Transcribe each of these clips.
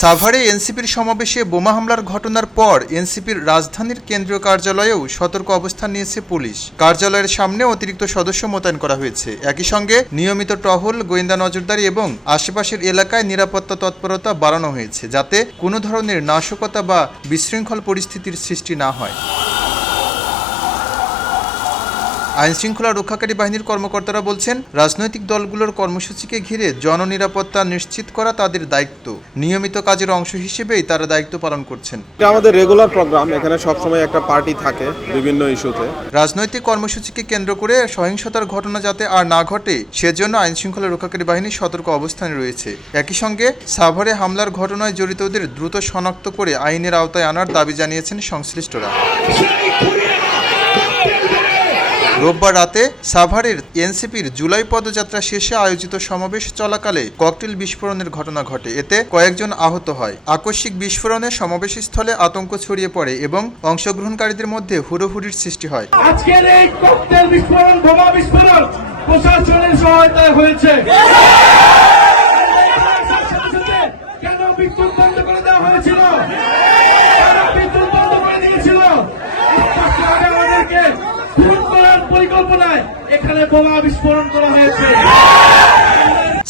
সাভারে এনসিপির সমাবেশে বোমা হামলার ঘটনার পর এনসিপির রাজধানীর কেন্দ্রীয় কার্যালয়েও সতর্ক অবস্থান নিয়েছে পুলিশ। কার্যালয়ের সামনে অতিরিক্ত সদস্য মোতায়েন করা হয়েছে। একই সঙ্গে নিয়মিত টহল, গোয়েন্দা নজরদারি এবং আশেপাশের এলাকায় নিরাপত্তা তৎপরতা বাড়ানো হয়েছে, যাতে কোনো ধরনের নাশকতা বা বিশৃঙ্খল পরিস্থিতির সৃষ্টি না হয়। আইনশৃঙ্খলা রক্ষাকারী বাহিনীর কর্মকর্তারা বলছেন, রাজনৈতিক দলগুলোর কর্মসূচিকে ঘিরে জননিরাপত্তা নিশ্চিত করা তাদের দায়িত্ব। নিয়মিত কাজের অংশ হিসেবেই তারা দায়িত্ব পালন করছেন। এটা আমাদের রেগুলার প্রোগ্রাম। এখানে সবসময় একটা পার্টি থাকে বিভিন্ন ইস্যুতে। রাজনৈতিক কর্মসূচিকে কেন্দ্র করে সহিংসতার ঘটনা যাতে আর না ঘটে, সেজন্য আইনশৃঙ্খলা রক্ষাকারী বাহিনী সতর্ক অবস্থানে রয়েছে। একই সঙ্গে সাভারে হামলার ঘটনায় জড়িতদের দ্রুত শনাক্ত করে আইনের আওতায় আনার দাবি জানিয়েছেন সংশ্লিষ্টরা। রোববার রাতে সাভারের এনসিপির জুলাই পদযাত্রা শেষে আয়োজিত সমাবেশ চলাকালে ককটেল বিস্ফোরণের ঘটনা ঘটে। এতে কয়েকজন আহত হয়। আকস্মিক বিস্ফোরণে সমাবেশস্থলে আতঙ্ক ছড়িয়ে পড়ে এবং অংশগ্রহণকারীদের মধ্যে হুড়োহুড়ির সৃষ্টি হয়। আজকের এই ককটেল বিস্ফোরণ, বোমা বিস্ফোরণ প্রশাসনের সহায়তায় হয়েছে। কেন বিদ্যুৎ বন্ধ করে দেওয়া হয়েছিল? বিদ্যুৎ বন্ধ করে দিয়েছিল আমাদেরকে খুন করার পরিকল্পনায় এখানে বোমা বিস্ফোরণ করা হয়েছে।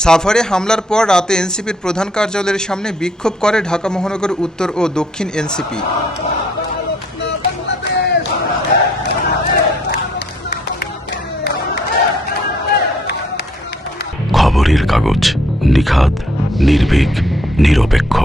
সাভারে হামলার পর রাতে এনসিপির প্রধান কার্যালয়ের সামনে বিক্ষোভ করে ঢাকা মহানগর উত্তর ও দক্ষিণ এনসিপি। খবরের কাগজ, নিখাদ, নির্ভীক, নিরপেক্ষ।